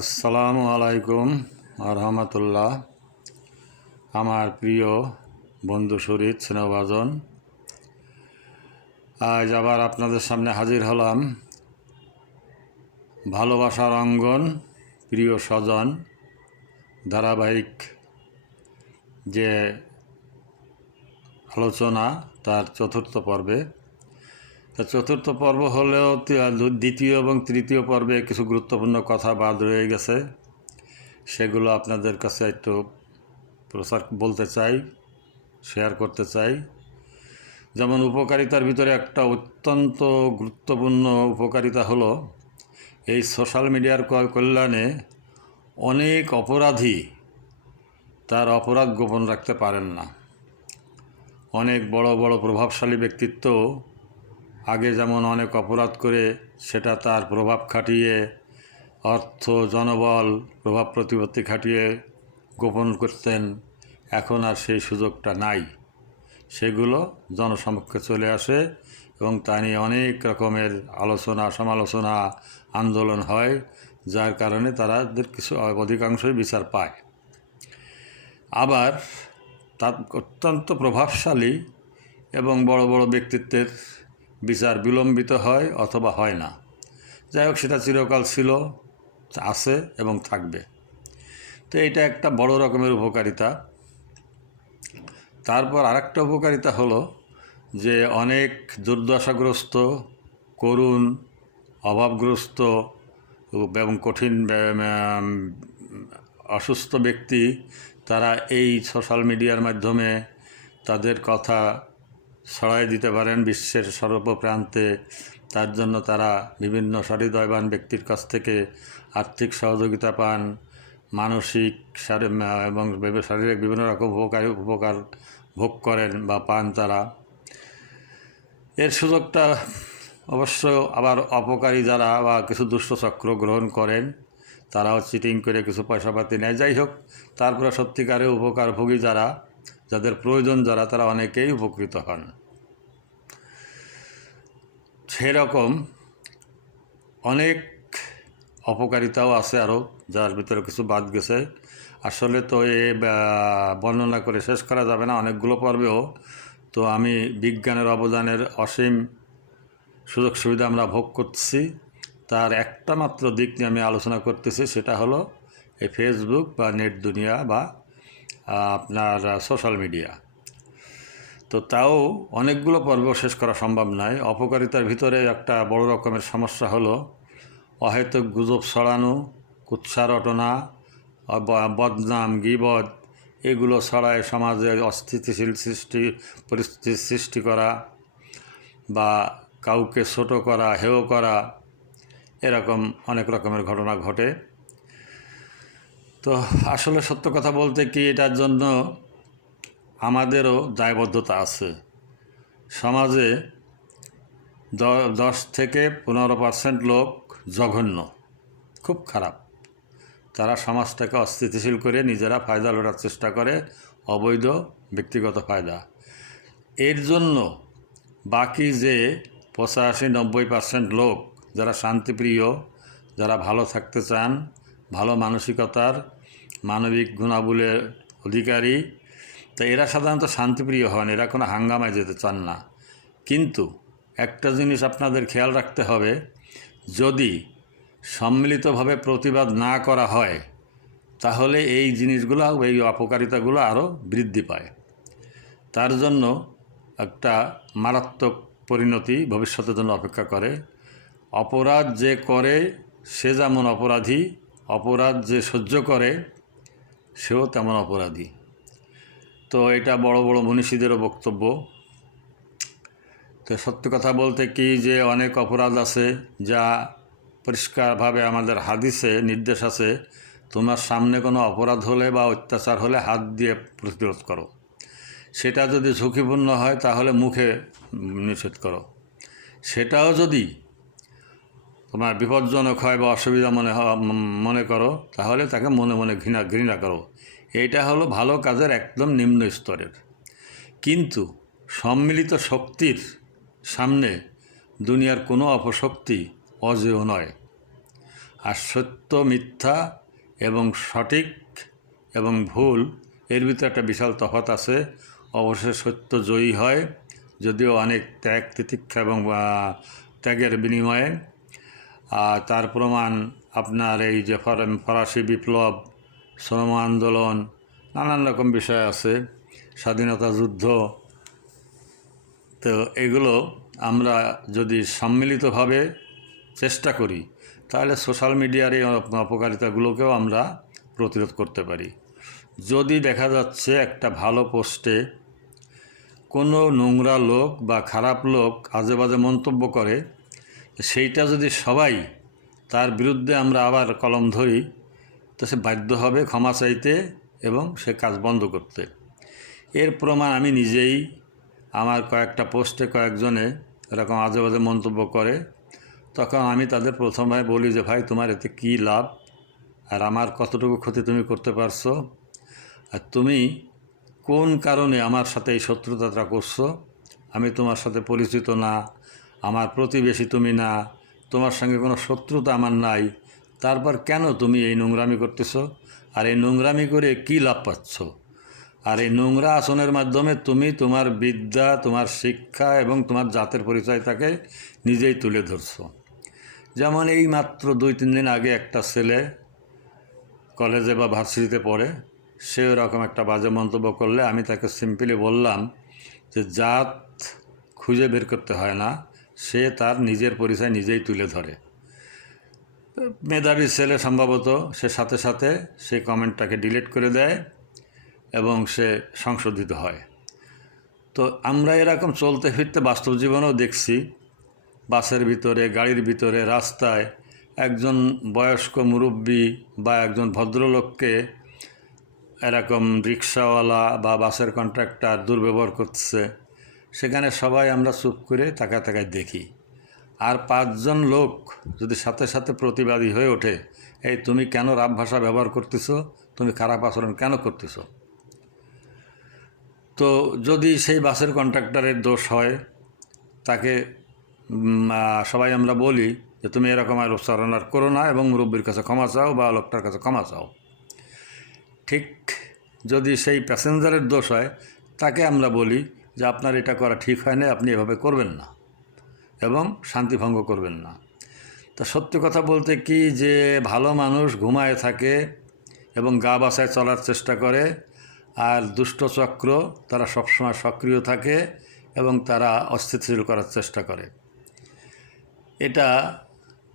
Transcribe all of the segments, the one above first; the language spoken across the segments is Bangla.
আসসালামু আলাইকুম রহমতুল্লাহ আমার প্রিয় বন্ধু শরীর, স্নেহভাজন, আজ আবার আপনাদের সামনে হাজির হলাম ভালোবাসার অঙ্গন, প্রিয় স্বজন, ধারাবাহিক যে আলোচনা, তার চতুর্থ পর্বে। চতুর্থ পর্ব হলেও দ্বিতীয় এবং তৃতীয় পর্বে কিছু গুরুত্বপূর্ণ কথা বাদ রয়ে গেছে। সেগুলো আপনাদের কাছে একটু প্রচার বলতে চাই শেয়ার করতে চাই। যেমন উপকারিতার ভিতরে একটা অত্যন্ত গুরুত্বপূর্ণ উপকারিতা হলো, এই সোশ্যাল মিডিয়ার কল্যাণে অনেক অপরাধী তার অপরাধ গোপন রাখতে পারেন না। অনেক বড় বড় প্রভাবশালী ব্যক্তিত্ব আগে যেমন অনেক অপরাধ করে, সেটা তার প্রভাব খাটিয়ে, অর্থ, জনবল, প্রভাব প্রতিপত্তি খাটিয়ে গোপন করতেন। এখন আর সেই সুযোগটা নাই। সেগুলো জনসমক্ষে চলে আসে এবং তা নিয়ে অনেক রকমের আলোচনা, সমালোচনা, আন্দোলন হয়, যার কারণে তারাদের কিছু অধিকাংশই বিচার পায়। আবার তার অত্যন্ত প্রভাবশালী এবং বড় বড় ব্যক্তিত্বের বিচার বিলম্বিত হয় অথবা হয় না। যাই হোক, সেটা চিরকাল ছিল, আছে এবং থাকবে। তো এটা একটা বড় রকমের উপকারিতা। তারপর আরেকটা উপকারিতা হলো যে, অনেক দুর্দশাগ্রস্ত, করুণ, অভাবগ্রস্ত এবং কঠিন অসুস্থ ব্যক্তি, তারা এই সোশ্যাল মিডিয়ার মাধ্যমে তাদের কথা ছড়াই দিতে পারেন বিশ্বের সর্বপ্রান্তে। তার জন্য তারা বিভিন্ন সহৃদয়বান ব্যক্তির কাছ থেকে আর্থিক সহযোগিতা পান, মানসিক এবং শারীরিক বিভিন্ন রকম উপকার উপকার ভোগ করেন বা পান তারা। এর সুযোগটা অবশ্য আবার অপকারী যারা বা কিছু দুষ্ট চক্র গ্রহণ করেন, তারাও চিটিং করে কিছু পয়সাপাতি নেয়। যাই হোক, তারপরে সত্যিকারে উপকারভোগী যারা যাদের প্রয়োজন যারা, তারা অনেকেই উপকৃত হন। সেরকম অনেক অপকারিতাও আছে আরও, যার ভিতরে কিছু বাদ গেছে। আসলে তো এ বর্ণনা করে শেষ করা যাবে না অনেকগুলো পর্বেও। তো আমি বিজ্ঞানের অবদানের অসীম সুযোগ সুবিধা আমরা ভোগ করছি। তার একটা মাত্র দিক নিয়ে আমি আলোচনা করতেছি, সেটা হলো এই ফেসবুক বা নেট দুনিয়া বা আপনার সোশ্যাল মিডিয়া তো তাও অনেকগুলো পর্ব শেষ করা সম্ভব নয়। অপকারিতার ভিতরে একটা বড় রকমের সমস্যা হলো অহেতুক গুজব ছড়ানো কুৎসা রটনা বদনাম, গিবদ, এগুলো ছড়ায় সমাজে অস্থিতিশীল সৃষ্টি পরিস্থিতির সৃষ্টি করা বা কাউকে ছোট করা, হেয় করা, এরকম অনেক রকমের ঘটনা ঘটে। তো আসলে সত্য কথা বলতে কি, এটার জন্য আমাদেরও দায়বদ্ধতা আছে। সমাজে দশ থেকে পনেরো পার্সেন্ট লোক জঘন্য, খুব খারাপ। তারা সমাজটাকে অস্থিতিশীল করে নিজেরা ফায়দা লোটার চেষ্টা করে, অবৈধ ব্যক্তিগত ফায়দা। এর জন্য বাকি যে পঁচাশি নব্বই পার্সেন্ট লোক যারা শান্তিপ্রিয়, যারা ভালো থাকতে চান, ভালো মানসিকতার মানবিক গুণাবলীর অধিকারী। তা এরা সাধারণত শান্তিপ্রিয় হন, এরা কোনো হাঙ্গামায় যেতে চান না। কিন্তু একটা জিনিস আপনাদের খেয়াল রাখতে হবে, যদি সম্মিলিতভাবে প্রতিবাদ না করা হয়, তাহলে এই জিনিসগুলো, এই অপকারিতাগুলো আরও বৃদ্ধি পায়। তার জন্য একটা মারাত্মক পরিণতি ভবিষ্যতের জন্য অপেক্ষা করে। অপরাধ যে করে, সে যেমন অপরাধী, অপরাধ যে সহ্য করে সেও তেমন অপরাধী। তো এটা বড় বড় মনীষীদেরও বক্তব্য। তো সত্য কথা বলতে কি যে, অনেক অপরাধ আছে যা পরিষ্কারভাবে আমাদের হাদিসে নির্দেশ আছে, তোমার সামনে কোনো অপরাধ হলে বা অত্যাচার হলে হাত দিয়ে প্রতিরোধ করো। সেটা যদি ঝুঁকিপূর্ণ হয় তাহলে মুখে নিষেধ করো। সেটাও যদি তোমার বিপজ্জনক হয় বা অসুবিধা মনে মনে করো, তাহলে তাকে মনে মনে ঘৃণা ঘৃণা করো। এইটা হলো ভালো কাজের একদম নিম্ন স্তরের। কিন্তু সম্মিলিত শক্তির সামনে দুনিয়ার কোনো অপশক্তি অজেয় নয়। আর সত্য, মিথ্যা এবং সঠিক এবং ভুল, এর ভিতরে একটা বিশাল তফাৎ আছে। অবশ্যই সত্য জয়ী হয়, যদিও অনেক ত্যাগ, তিতিক্ষা এবং ত্যাগের বিনিময়ে। আর তার প্রমাণ আপনার এই যে ফরাসি বিপ্লব, শ্রম আন্দোলন, নানান রকম বিষয় আছে, স্বাধীনতা যুদ্ধ। তো এগুলো আমরা যদি সম্মিলিতভাবে চেষ্টা করি, তাহলে সোশ্যাল মিডিয়ার এই অপকারিতাগুলোকেও আমরা প্রতিরোধ করতে পারি। যদি দেখা যাচ্ছে একটা ভালো পোস্টে কোনো নোংরা লোক বা খারাপ লোক আজে বাজে মন্তব্য করে সেইটা যদি সবাই তার বিরুদ্ধে আমরা আবার কলম ধরি, তো সে বাধ্য হবে ক্ষমা চাইতে এবং সে কাজ বন্ধ করতে। এর প্রমাণ আমি নিজেই আমার কয়েকটা পোস্টে কয়েকজনে এরকম আজে বাজে মন্তব্য করে। তখন আমি তাদের প্রথমে বলি যে, ভাই, তোমার এতে কী লাভ? আর আমার কতটুকু ক্ষতি তুমি করতে পারছ? আর তুমি কোন কারণে আমার সাথে এই শত্রুতাটা করছ? আমি তোমার সাথে পরিচিত না। আমার প্রতিবেশী তুমি না, তোমার সঙ্গে কোনো শত্রুতা আমার নাই, তারপর কেন তুমি এই নোংরামি করতেছো? আর এই নোংরামি করে কী লাভ পাচ্ছ? আর এই নোংরা আসনের মাধ্যমে তুমি তোমার বিদ্যা, তোমার শিক্ষা এবং তোমার জাতের পরিচয়টাকে নিজেই তুলে ধরছো। যেমন এই মাত্র দুই তিন দিন আগে একটা ছেলে কলেজে বা ভার্সিটিতে পড়ে, সে ওরকম একটা বাজে মন্তব্য করলে আমি তাকে সিম্পলি বললাম যে, জাত খুঁজে বের করতে হয় না সে তার নিজের পরিচয় নিজেই তুলে ধরে। মেধাবী ছেলে সম্ভবত সে সাথে সাথে সেই কমেন্টটাকে ডিলিট করে দেয় এবং সে সংশোধিত হয়। তো আমরা এরকম চলতে ফিরতে বাস্তব জীবনেও দেখছি, বাসের ভিতরে, গাড়ির ভিতরে, রাস্তায় একজন বয়স্ক মুরব্বী বা একজন ভদ্রলোককে এরকম রিক্সাওয়ালা বা বাসের কন্ট্রাক্টর দুর্ব্যবহার করছে সেখানে সবাই আমরা চুপ করে তাকায় তাকায় দেখি। আর পাঁচজন লোক যদি সাথে সাথে প্রতিবাদী হয়ে ওঠে, এই তুমি কেন রাব ভাষা ব্যবহার করতেছো? তুমি খারাপ আচরণ কেন করতেছো? তো যদি সেই বাসের কন্ট্রাক্টরের দোষ হয়, তাকে সবাই আমরা বলি যে, তুমি এরকম আর উচ্চারণ আর করো না এবং মুরব্বীর কাছে ক্ষমা চাও বা লোকটার কাছে ক্ষমা চাও। ঠিক যদি সেই প্যাসেঞ্জারের দোষ হয়, তাকে আমরা বলি যে আপনার এটা করা ঠিক হয় না আপনি এভাবে করবেন না এবং শান্তিভঙ্গ করবেন না। তা সত্যি কথা বলতে কি যে ভালো মানুষ ঘুমায় থাকে এবং গা বাসায় চলার চেষ্টা করে, আর দুষ্ট চক্র, তারা সবসময় সক্রিয় থাকে এবং তারা অস্থিতিশীল করার চেষ্টা করে। এটা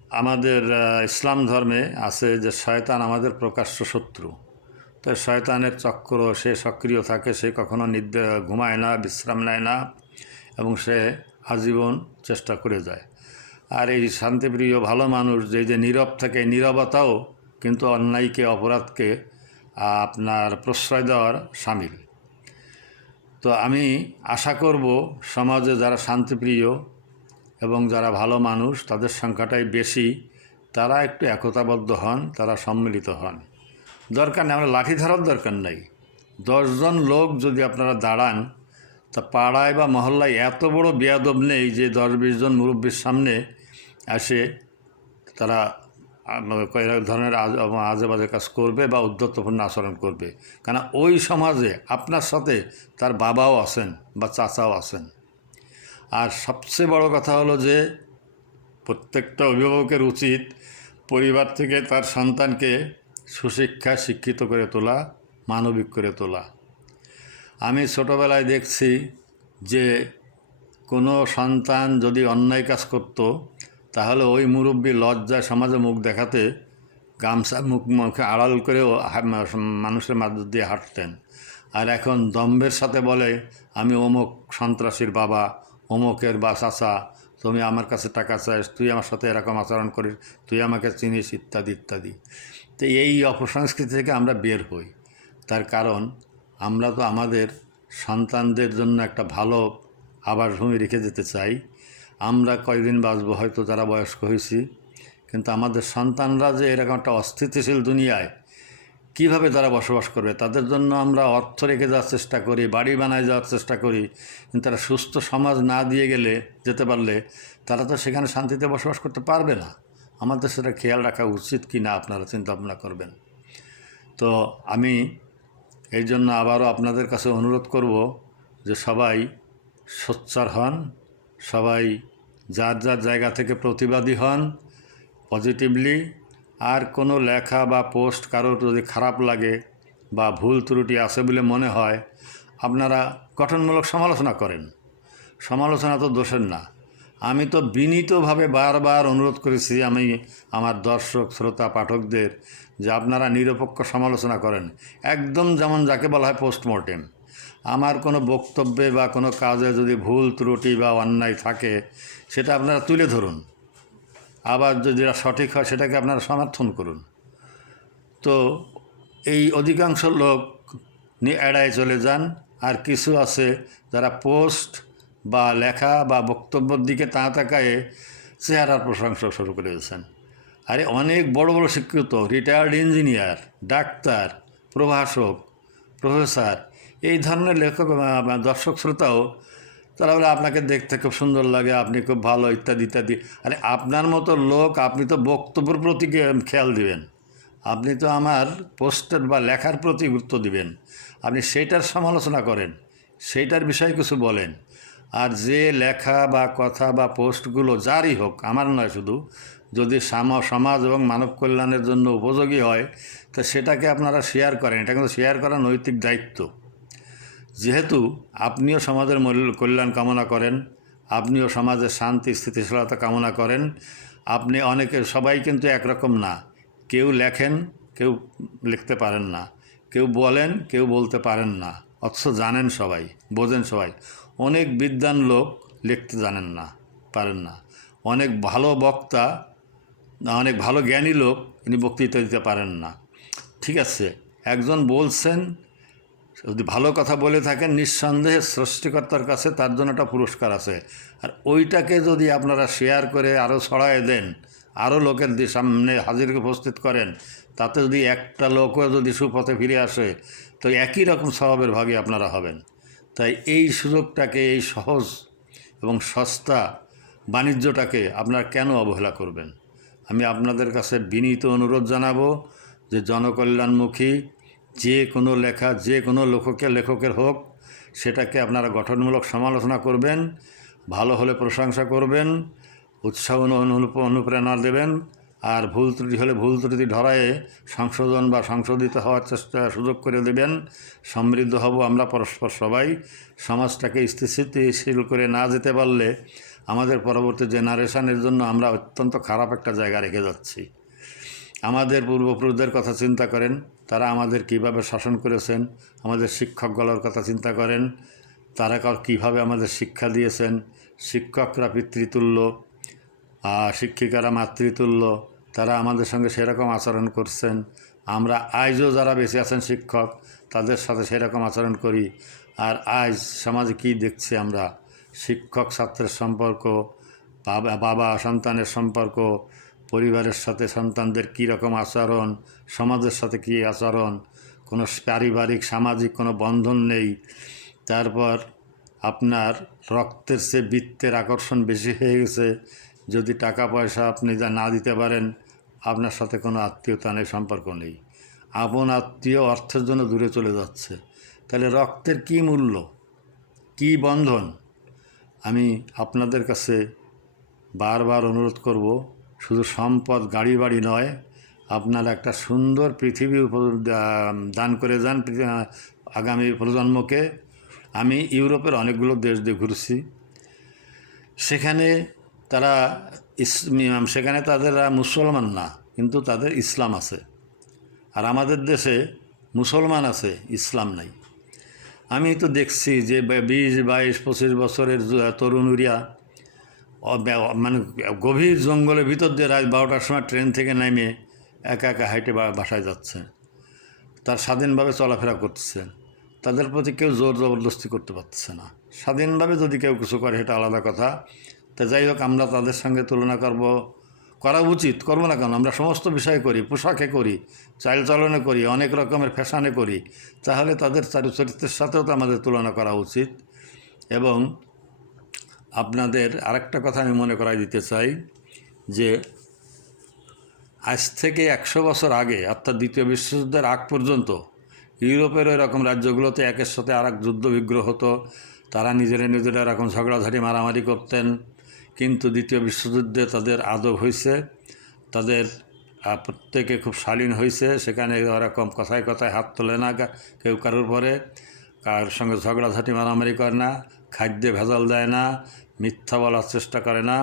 আমাদের ইসলাম ধর্মে আছে যে শয়তান আমাদের প্রকাশ্য শত্রু। তো শয়তানের চক্র, সে সক্রিয় থাকে, সে কখনো নিদ্রা ঘুমায় না, বিশ্রাম নেয় না এবং সে আজীবন চেষ্টা করে যায়। আর এই শান্তিপ্রিয়, ভালো মানুষ, যে যে নীরব থাকে, নীরবতাও কিন্তু অন্যায়কে, অপরাধকে আপনার প্রশ্রয় দেওয়ার সামিল। তো আমি আশা করব, সমাজে যারা শান্তিপ্রিয় এবং যারা ভালো মানুষ, তাদের সংখ্যাটাই বেশি, তারা একটু একতাবদ্ধ হন, তারা সম্মিলিত হন। দরকার নেই, আমরা লাঠি ধরার দরকার নাই। দশজন লোক যদি আপনারা দাঁড়ান, তা পাড়ায় বা মহল্লায় এত বড় বেয়াদব নেই যে দশ বিশ জন মুরব্বীর সামনে এসে তারা কয়েক ধরনের আজ- বাজে কাজ করবে বা উদ্ধত্তপূর্ণ আচরণ করবে। কেন ওই সমাজে আপনার সাথে তার বাবাও আছেন বা চাচাও আছেন। আর সবচেয়ে বড় কথা হলো যে, প্রত্যেকটা অভিভাবকের উচিত পরিবার থেকে তার সন্তানকে সুশিক্ষায় শিক্ষিত করে তোলা, মানবিক করে তোলা। আমি ছোটোবেলায় দেখছি যে কোনো সন্তান যদি অন্যায় কাজ করত, তাহলে ওই মুরব্বী লজ্জায় সমাজে মুখ দেখাতে গামছা মুখ মুখে আড়াল করেও মানুষের মাঝ দিয়ে হাঁটতেন। আর এখন দম্ভের সাথে বলে, আমি অমুক সন্ত্রাসীর বাবা, অমুকের বা চাচা, তুমি আমার কাছে টাকা চাস, তুই আমার সাথে এরকম আচরণ করিস, তুই আমাকে চিনিস, ইত্যাদি ইত্যাদি। তো এই অপসংস্কৃতি থেকে আমরা বের হই। তার কারণ, আমরা তো আমাদের সন্তানদের জন্য একটা ভালো আবাসভূমি রেখে যেতে চাই। আমরা কয়দিন বাঁচবো হয়তো তারা বয়স্ক হয়েছি, কিন্তু আমাদের সন্তানরা যে এরকম একটা অস্থিতিশীল দুনিয়ায় কীভাবে তারা বসবাস করবে? তাদের জন্য আমরা অর্থ রেখে যাওয়ার চেষ্টা করি, বাড়ি বানায় যাওয়ার চেষ্টা করি। কিন্তু তারা সুস্থ সমাজ না দিয়ে গেলে, যেতে পারলে, তারা তো সেখানে শান্তিতে বসবাস করতে পারবে না। আমাদের সেটা খেয়াল রাখা উচিত কি না আপনারা চিন্তা ভাবনা করবেন। তো আমি এই জন্য আবারও আপনাদের কাছে অনুরোধ করব যে সবাই সোচ্চার হন, সবাই যার যার জায়গা থেকে প্রতিবাদী হন পজিটিভলি, আর কোনো লেখা বা পোস্ট কারোর যদি খারাপ লাগে বা ভুল ত্রুটি আছে বলে মনে হয়, আপনারা গঠনমূলক সমালোচনা করেন। সমালোচনা তো দোষের না। আমি তো বিনীতভাবে বারবার অনুরোধ করেছি আমি আমার দর্শক, শ্রোতা, পাঠকদের যে আপনারা নিরপেক্ষ সমালোচনা করেন, একদম যেমন যাকে বলা হয় পোস্টমর্টেম। আমার কোনো বক্তব্যে বা কোনো কাজে যদি ভুল, ত্রুটি বা অন্যায় থাকে, সেটা আপনারা তুলে ধরুন। আবার যদি সঠিক হয়, সেটাকে আপনারা সমর্থন করুন। তো এই অধিকাংশ লোক এড়ায় চলে যান। আর কিছু আছে যারা পোস্ট বা লেখা বা বক্তব্যের দিকে তা তাকায়ে চেহারার প্রশংসা শুরু করে দিয়েছেন। আরে, অনেক বড় বড় শিক্ষিত রিটায়ার্ড ইঞ্জিনিয়ার ডাক্তার, প্রভাষক প্রফেসর এই ধরনের লেখক দর্শক শ্রোতাও, তারা বলে, আপনাকে দেখতে খুব সুন্দর লাগে, আপনি খুব ভালো, ইত্যাদি ইত্যাদি। আরে, আপনার মতো লোক, আপনি তো বক্তব্যের প্রতি খেয়াল দিবেন। আপনি তো আমার পোস্টের বা লেখার প্রতি গুরুত্ব দিবেন। আপনি সেইটার সমালোচনা করেন, সেইটার বিষয়ে কিছু বলেন। আর যে লেখা বা কথা বা পোস্টগুলো যারই হোক, আমার নয় শুধু, যদি সামা, সমাজ এবং মানব কল্যাণের জন্য উপযোগী হয়, তো সেটাকে আপনারা শেয়ার করেন। এটা কিন্তু শেয়ার করা নৈতিক দায়িত্ব। যেহেতু আপনিও সমাজের কল্যাণ কামনা করেন, আপনিও সমাজের শান্তি, স্থিতিশীলতা কামনা করেন, আপনি অনেকের, সবাই কিন্তু একরকম না। কেউ লেখেন, কেউ লিখতে পারেন না। কেউ বলেন, কেউ বলতে পারেন না। অথচ জানেন সবাই, বোঝেন সবাই। অনেক বিদ্বান লোক লিখতে জানেন না, পারেন না। অনেক ভালো বক্তা, অনেক ভালো জ্ঞানী লোক ইনি বক্তৃতা দিতে পারেন না। ঠিক আছে, একজন বলছেন, যদি ভালো কথা বলে থাকেন, নিঃসন্দেহে সৃষ্টিকর্তার কাছে তার জন্য একটা পুরস্কার আছে। আর ওইটাকে যদি আপনারা শেয়ার করে আরও ছড়ায় দেন আরও লোকের সামনে হাজির উপস্থিত করেন, তাতে যদি একটা লোকও যদি সুপথে ফিরে আসে তো একই রকম স্বভাবের ভাগে আপনারা হবেন। তাই এই সুযোগটাকে, এই সহজ এবং সস্তা বাণিজ্যটাকে আপনারা কেন অবহেলা করবেন? আমি আপনাদের কাছে বিনীত অনুরোধ জানাব যে জনকল্যাণমুখী যে কোনো লেখা, যে কোনো লেখকের লেখকের হোক, সেটাকে আপনারা গঠনমূলক সমালোচনা করবেন, ভালো হলে প্রশংসা করবেন, উৎসাহ অনু- অনু- অনুপ্রেরণা দেবেন আর ভুল ত্রুটি হলে ভুল ত্রুটি ধরায়ে সংশোধন বা সংশোধিত হওয়ার চেষ্টা সুযোগ করে দেবেন। সমৃদ্ধ হব আমরা পরস্পর সবাই। সমাজটাকে স্থিতিশীল করে না যেতে পারলে আমাদের পরবর্তী জেনারেশনের জন্য আমরা অত্যন্ত খারাপ একটা জায়গা রেখে যাচ্ছি। আমাদের পূর্বপুরুষদের কথা চিন্তা করেন। তারা আমাদের কীভাবে শাসন করেছেন, আমাদের শিক্ষকগুলোর কথা চিন্তা করেন। তারা কীভাবে আমাদের শিক্ষা দিয়েছেন? শিক্ষকরা পিতৃতুল্য শিক্ষিকারা মাতৃতুল্য তারা আমাদের সঙ্গে সেরকম আচরণ করছেন। আমরা আজও যারা বেঁচে আছেন শিক্ষক, তাদের সাথে সেরকম আচরণ করি। আর আজ সমাজে কী দেখছি আমরা? শিক্ষক ছাত্রের সম্পর্ক বাবা সন্তানের সম্পর্ক, পরিবারের সাথে সন্তানদের কী রকম আচরণ, সমাজের সাথে কী আচরণ, কোনো পারিবারিক, সামাজিক কোনো বন্ধন নেই। তারপর আপনার রক্তের চেয়ে বৃত্তের আকর্ষণ বেশি হয়ে গেছে। যদি টাকা পয়সা আপনি যা না দিতে পারেন আপনার সাথে কোনো আত্মীয়তা নেই, সম্পর্ক নেই। আপন আত্মীয় অর্থের জন্য দূরে চলে যাচ্ছে। তাহলে রক্তের কী মূল্য? কী বন্ধন? আমি আপনাদের কাছে বারবার অনুরোধ করব, শুধু সম্পদ গাড়ি বাড়ি নয়, আপনারা একটা সুন্দর পৃথিবী দান করে যান আগামী প্রজন্মকে। আমি ইউরোপের অনেকগুলো দেশ দিয়ে ঘুরছি। সেখানে তারা সেখানে তাদের মুসলমান না, কিন্তু তাদের ইসলাম আছে। আর আমাদের দেশে মুসলমান আছে, ইসলাম নাই। আমি তো দেখছি যে বিশ, বাইশ, পঁচিশ বছরের তরুণীরা মানে গভীর জঙ্গলের ভিতর দিয়ে রাত বারোটার সময় ট্রেন থেকে নেমে একা একা হাইটে বাসায় যাচ্ছে। তার স্বাধীনভাবে চলাফেরা করছে। তাদের প্রতি কেউ জোর জবরদস্তি করতে পারছে না। স্বাধীনভাবে যদি কেউ কিছু করে, সেটা আলাদা কথা। তা যাই হোক, আমরা তাদের সঙ্গে তুলনা করব। করা উচিত, করব না কেন? আমরা সমস্ত বিষয় করি, পোশাকে করি চালচলনে করি, অনেক রকমের ফ্যাশনে করি। তাহলে তাদের চারি চরিত্রের সাথেও তো আমাদের তুলনা করা উচিত। এবং আপনাদের আরেকটা কথা আমি মনে করাই দিতে চাই যে, আজ থেকে একশো বছর আগে, অর্থাৎ দ্বিতীয় বিশ্বযুদ্ধের আগ পর্যন্ত ইউরোপের এরকম রাজ্যগুলোতে একের সাথে আর এক যুদ্ধ বিগ্রহ হতো। তারা নিজেরা নিজেরা এরকম ঝগড়াঝাটি, মারামারি করতেন। কিন্তু দ্বিতীয় বিশ্বযুদ্ধে তাদের আদব হয়েছে তাদের প্রত্যেকে খুব শালীন হয়েছে সেখানে ওরকম কথায় কথায় হাত তোলে না কেউ কারোর পরে। কার সঙ্গে ঝগড়াঝাটি, মারামারি করে না, খাদ্যে ভেজাল দেয় না, মিথ্যা বলার চেষ্টা করে না,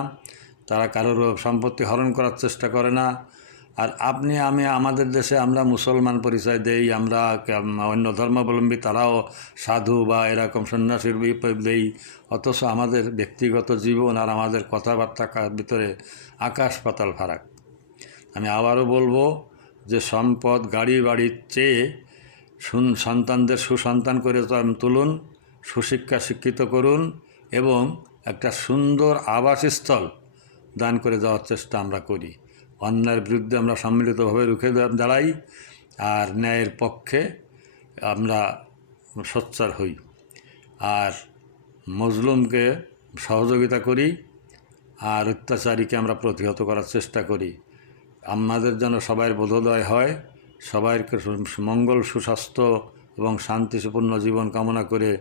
তারা কারোর সম্পত্তি হরণ করার চেষ্টা করে না আর আপনি, আমি, আমাদের দেশে আমরা মুসলমান পরিচয় দেই, আমরা অন্য ধর্মাবলম্বী তারাও সাধু বা এরকম সন্ন্যাসীর দেই। অথচ আমাদের ব্যক্তিগত জীবন আর আমাদের কথাবার্তা ভিতরে আকাশ পাতাল ফারাক। আমি আবারও বলব যে সম্পদ, গাড়ি, বাড়ির চেয়ে সুন, সন্তানদের সুসন্তান করে তুলুন, সুশিক্ষা শিক্ষিত করুন এবং একটা সুন্দর আবাসস্থল দান করে দেওয়ার চেষ্টা আমরা করি। অন্যায়ের বিরুদ্ধে আমরা সম্মিলিতভাবে রুখে দাঁড়াই আর ন্যায়ের পক্ষে আমরা সোচ্চার হই। আর মজলুমকে সহযোগিতা করি আর অত্যাচারীকে আমরা প্রতিহত করার চেষ্টা করি। আমাদের যেন সবাই বোধোদয় হয় সবাই মঙ্গল, সুস্বাস্থ্য এবং শান্তিপূর্ণ জীবন কামনা করে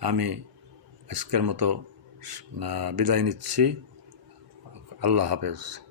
আমি আজকের মতো বিদায় নিচ্ছি। আল্লাহ হাফেজ।